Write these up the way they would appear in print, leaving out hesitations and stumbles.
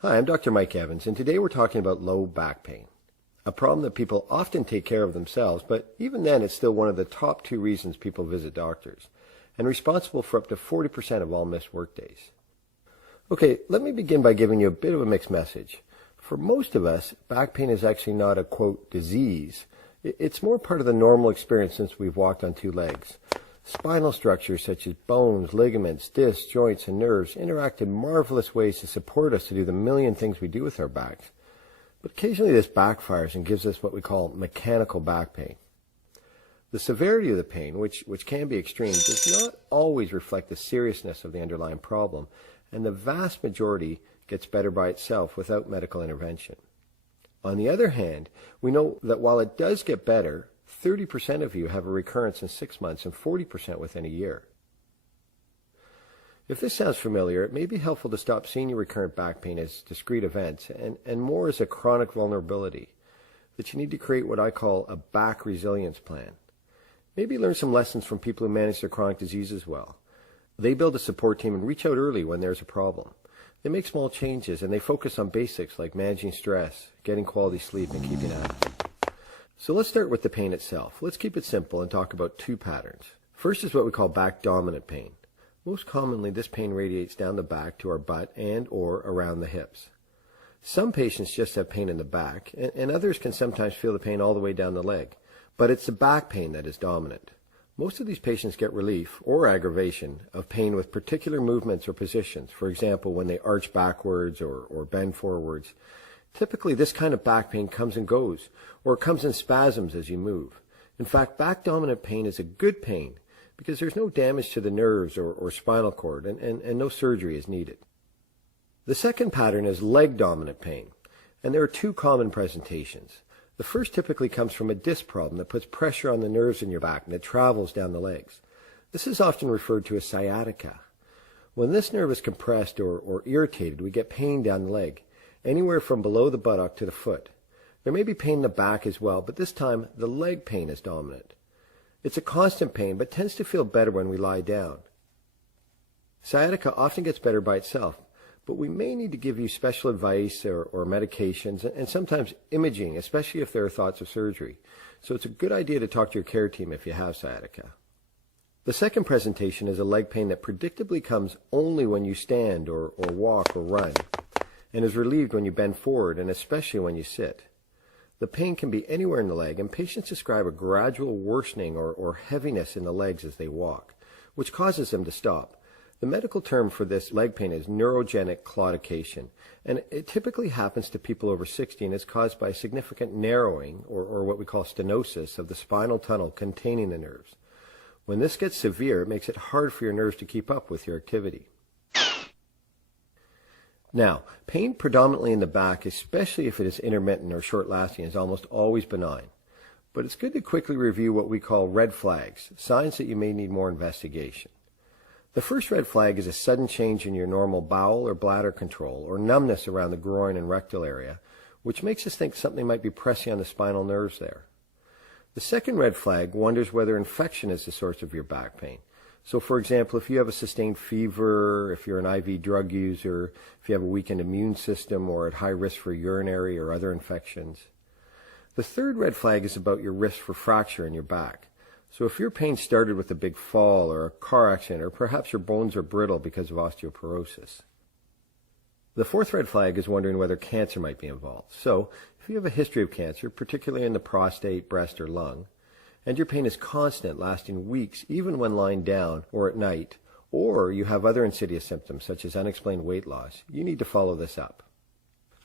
Hi, I'm Dr. Mike Evans, and today we're talking about low back pain, a problem that people often take care of themselves, but even then it's still one of the top 2 reasons people visit doctors, and responsible for up to 40% of all missed workdays. Okay, let me begin by giving you a bit of a mixed message. For most of us, back pain is actually not a, quote, disease. It's more part of the normal experience since we've walked on 2 legs. Spinal structures such as bones, ligaments, discs, joints, and nerves interact in marvelous ways to support us to do the million things we do with our backs. But occasionally this backfires and gives us what we call mechanical back pain. The severity of the pain, which can be extreme, does not always reflect the seriousness of the underlying problem, and the vast majority gets better by itself without medical intervention. On the other hand, we know that while it does get better, 30% of you have a recurrence in 6 months and 40% within a year. If this sounds familiar, it may be helpful to stop seeing your recurrent back pain as discrete events and more as a chronic vulnerability, that you need to create what I call a back resilience plan. Maybe learn some lessons from people who manage their chronic diseases well. They build a support team and reach out early when there's a problem. They make small changes and they focus on basics like managing stress, getting quality sleep, and keeping active. So let's start with the pain itself. Let's keep it simple and talk about 2 patterns. First is what we call back dominant pain. Most commonly, this pain radiates down the back to our butt and or around the hips. Some patients just have pain in the back, and others can sometimes feel the pain all the way down the leg. But it's the back pain that is dominant. Most of these patients get relief or aggravation of pain with particular movements or positions. For example, when they arch backwards or bend forwards. Typically, this kind of back pain comes and goes, or it comes in spasms as you move. In fact, back dominant pain is a good pain because there's no damage to the nerves or spinal cord, and no surgery is needed. The second pattern is leg dominant pain, and there are 2 common presentations. The first typically comes from a disc problem that puts pressure on the nerves in your back and it travels down the legs. This is often referred to as sciatica. When this nerve is compressed or irritated, we get pain down the leg, anywhere from below the buttock to the foot. There may be pain in the back as well, but this time the leg pain is dominant. It's a constant pain, but tends to feel better when we lie down. Sciatica often gets better by itself, but we may need to give you special advice or medications, and sometimes imaging, especially if there are thoughts of surgery. So it's a good idea to talk to your care team if you have sciatica. The second presentation is a leg pain that predictably comes only when you stand or walk or run, and is relieved when you bend forward and especially when you sit. The pain can be anywhere in the leg, and patients describe a gradual worsening or heaviness in the legs as they walk, which causes them to stop. The medical term for this leg pain is neurogenic claudication, and it typically happens to people over 60 and is caused by significant narrowing, or what we call stenosis, of the spinal tunnel containing the nerves. When this gets severe, it makes it hard for your nerves to keep up with your activity. Now, pain predominantly in the back, especially if it is intermittent or short-lasting, is almost always benign. But it's good to quickly review what we call red flags, signs that you may need more investigation. The first red flag is a sudden change in your normal bowel or bladder control, or numbness around the groin and rectal area, which makes us think something might be pressing on the spinal nerves there. The second red flag wonders whether infection is the source of your back pain. So, for example, if you have a sustained fever, if you're an IV drug user, if you have a weakened immune system or at high risk for urinary or other infections. The third red flag is about your risk for fracture in your back. So if your pain started with a big fall or a car accident, or perhaps your bones are brittle because of osteoporosis. The fourth red flag is wondering whether cancer might be involved. So if you have a history of cancer, particularly in the prostate, breast, or lung, and your pain is constant, lasting weeks, even when lying down or at night, or you have other insidious symptoms such as unexplained weight loss, you need to follow this up.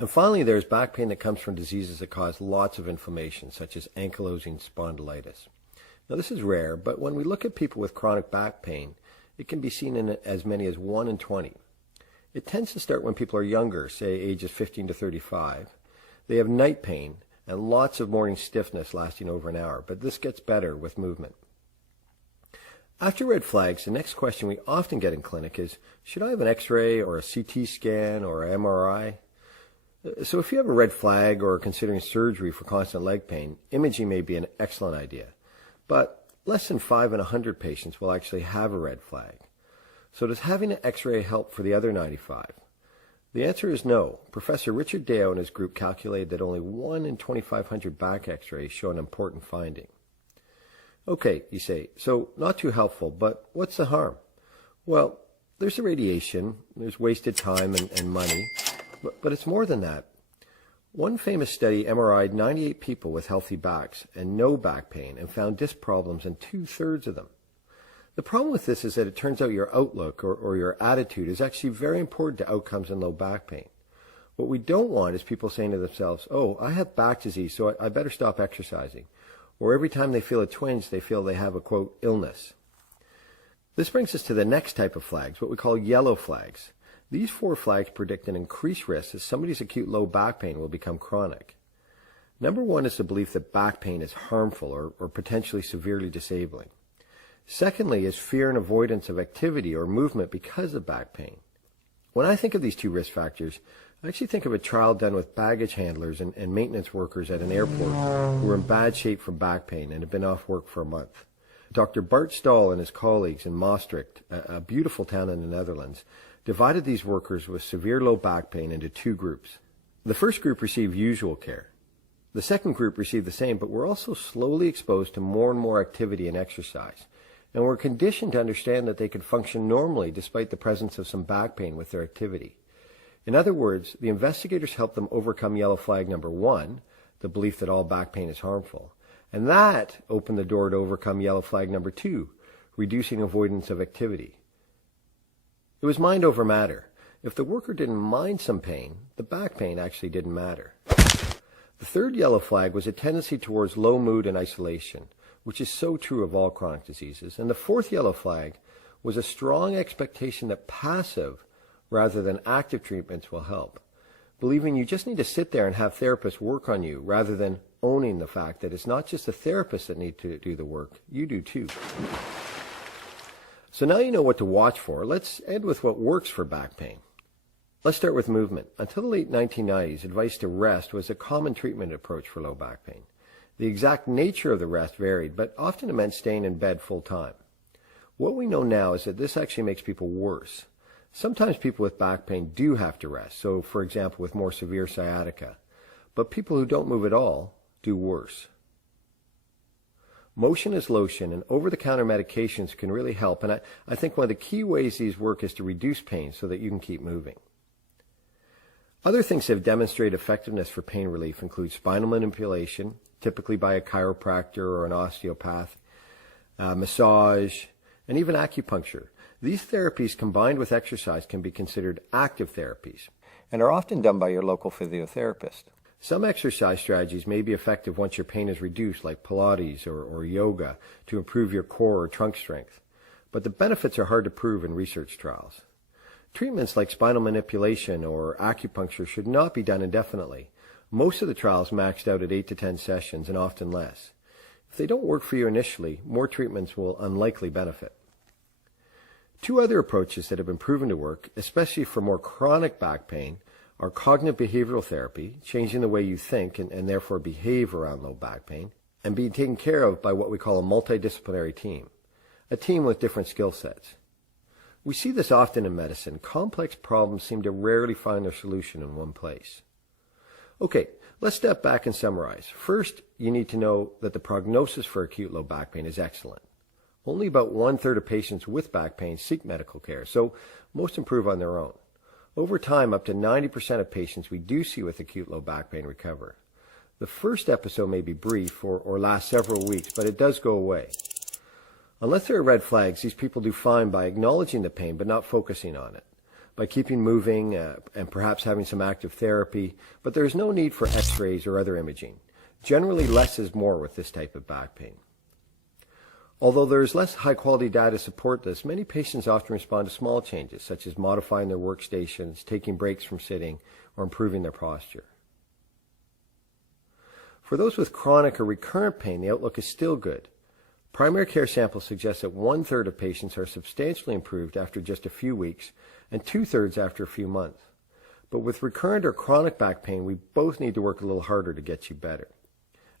And finally, there's back pain that comes from diseases that cause lots of inflammation, such as ankylosing spondylitis. Now, this is rare, but when we look at people with chronic back pain, it can be seen in as many as 1 in 20. It tends to start when people are younger, say ages 15 to 35. They have night pain and lots of morning stiffness lasting over an hour, but this gets better with movement. After red flags, the next question we often get in clinic is, should I have an X-ray or a CT scan or an MRI? So if you have a red flag or are considering surgery for constant leg pain, imaging may be an excellent idea. But less than 5 in 100 patients will actually have a red flag. So does having an X-ray help for the other 95? The answer is no. Professor Richard Deo and his group calculated that only 1 in 2,500 back x-rays show an important finding. Okay, you say, so not too helpful, but what's the harm? Well, there's the radiation, there's wasted time and money, but it's more than that. One famous study MRI'd 98 people with healthy backs and no back pain and found disc problems in 2/3 of them. The problem with this is that it turns out your outlook or your attitude is actually very important to outcomes in low back pain. What we don't want is people saying to themselves, oh, I have back disease, so I better stop exercising. Or every time they feel a twinge, they feel they have a, quote, illness. This brings us to the next type of flags, what we call yellow flags. These 4 flags predict an increased risk that somebody's acute low back pain will become chronic. Number 1 is the belief that back pain is harmful or potentially severely disabling. Secondly is fear and avoidance of activity or movement because of back pain. When I think of these 2 risk factors, I actually think of a trial done with baggage handlers and maintenance workers at an airport who were in bad shape from back pain and had been off work for a month. Dr. Bart Staal and his colleagues in Maastricht, a beautiful town in the Netherlands, divided these workers with severe low back pain into 2 groups. The first group received usual care. The second group received the same, but were also slowly exposed to more and more activity and exercise, and were conditioned to understand that they could function normally despite the presence of some back pain with their activity. In other words, the investigators helped them overcome yellow flag number 1, the belief that all back pain is harmful, and that opened the door to overcome yellow flag number 2, reducing avoidance of activity. It was mind over matter. If the worker didn't mind some pain, the back pain actually didn't matter. The third yellow flag was a tendency towards low mood and isolation, which is so true of all chronic diseases. And the fourth yellow flag was a strong expectation that passive rather than active treatments will help, believing you just need to sit there and have therapists work on you rather than owning the fact that it's not just the therapists that need to do the work, you do too. So now you know what to watch for. Let's end with what works for back pain. Let's start with movement. Until the late 1990s, advice to rest was a common treatment approach for low back pain. The exact nature of the rest varied, but often it meant staying in bed full time. What we know now is that this actually makes people worse. Sometimes people with back pain do have to rest, so for example with more severe sciatica, but people who don't move at all do worse. Motion is lotion, and over-the-counter medications can really help, and I think one of the key ways these work is to reduce pain so that you can keep moving. Other things that have demonstrated effectiveness for pain relief include spinal manipulation, typically by a chiropractor or an osteopath, massage, and even acupuncture. These therapies combined with exercise can be considered active therapies and are often done by your local physiotherapist. Some exercise strategies may be effective once your pain is reduced, like Pilates or yoga, to improve your core or trunk strength. But the benefits are hard to prove in research trials. Treatments like spinal manipulation or acupuncture should not be done indefinitely. Most of the trials maxed out at 8 to 10 sessions and often less. If they don't work for you initially, more treatments will unlikely benefit. Two other approaches that have been proven to work, especially for more chronic back pain, are cognitive behavioral therapy, changing the way you think and therefore behave around low back pain, and being taken care of by what we call a multidisciplinary team, a team with different skill sets. We see this often in medicine. Complex problems seem to rarely find their solution in one place. Okay, let's step back and summarize. First, you need to know that the prognosis for acute low back pain is excellent. Only about 1/3 of patients with back pain seek medical care, so most improve on their own. Over time, up to 90% of patients we do see with acute low back pain recover. The first episode may be brief or last several weeks, but it does go away. Unless there are red flags, these people do fine by acknowledging the pain but not focusing on it, by keeping moving and perhaps having some active therapy, but there is no need for x-rays or other imaging. Generally, less is more with this type of back pain. Although there is less high-quality data to support this, many patients often respond to small changes, such as modifying their workstations, taking breaks from sitting, or improving their posture. For those with chronic or recurrent pain, the outlook is still good. Primary care samples suggest that 1/3 of patients are substantially improved after just a few weeks, and 2/3 after a few months. But with recurrent or chronic back pain, we both need to work a little harder to get you better.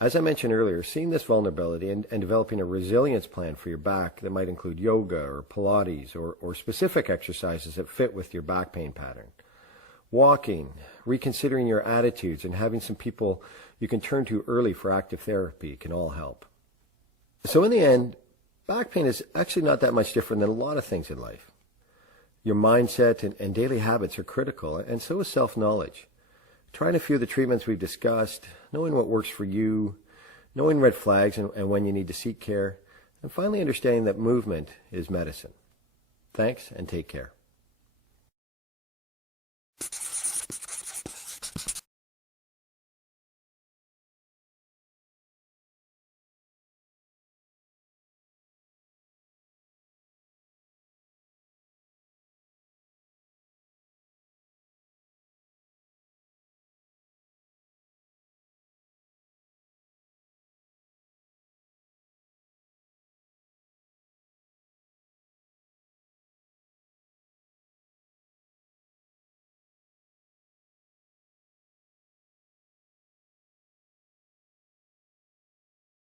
As I mentioned earlier, seeing this vulnerability and developing a resilience plan for your back that might include yoga or Pilates or specific exercises that fit with your back pain pattern. walking, reconsidering your attitudes, and having some people you can turn to early for active therapy can all help. So in the end, back pain is actually not that much different than a lot of things in life. Your mindset and daily habits are critical, and so is self-knowledge. Trying a few of the treatments we've discussed, knowing what works for you, knowing red flags and when you need to seek care, and finally understanding that movement is medicine. Thanks, and take care.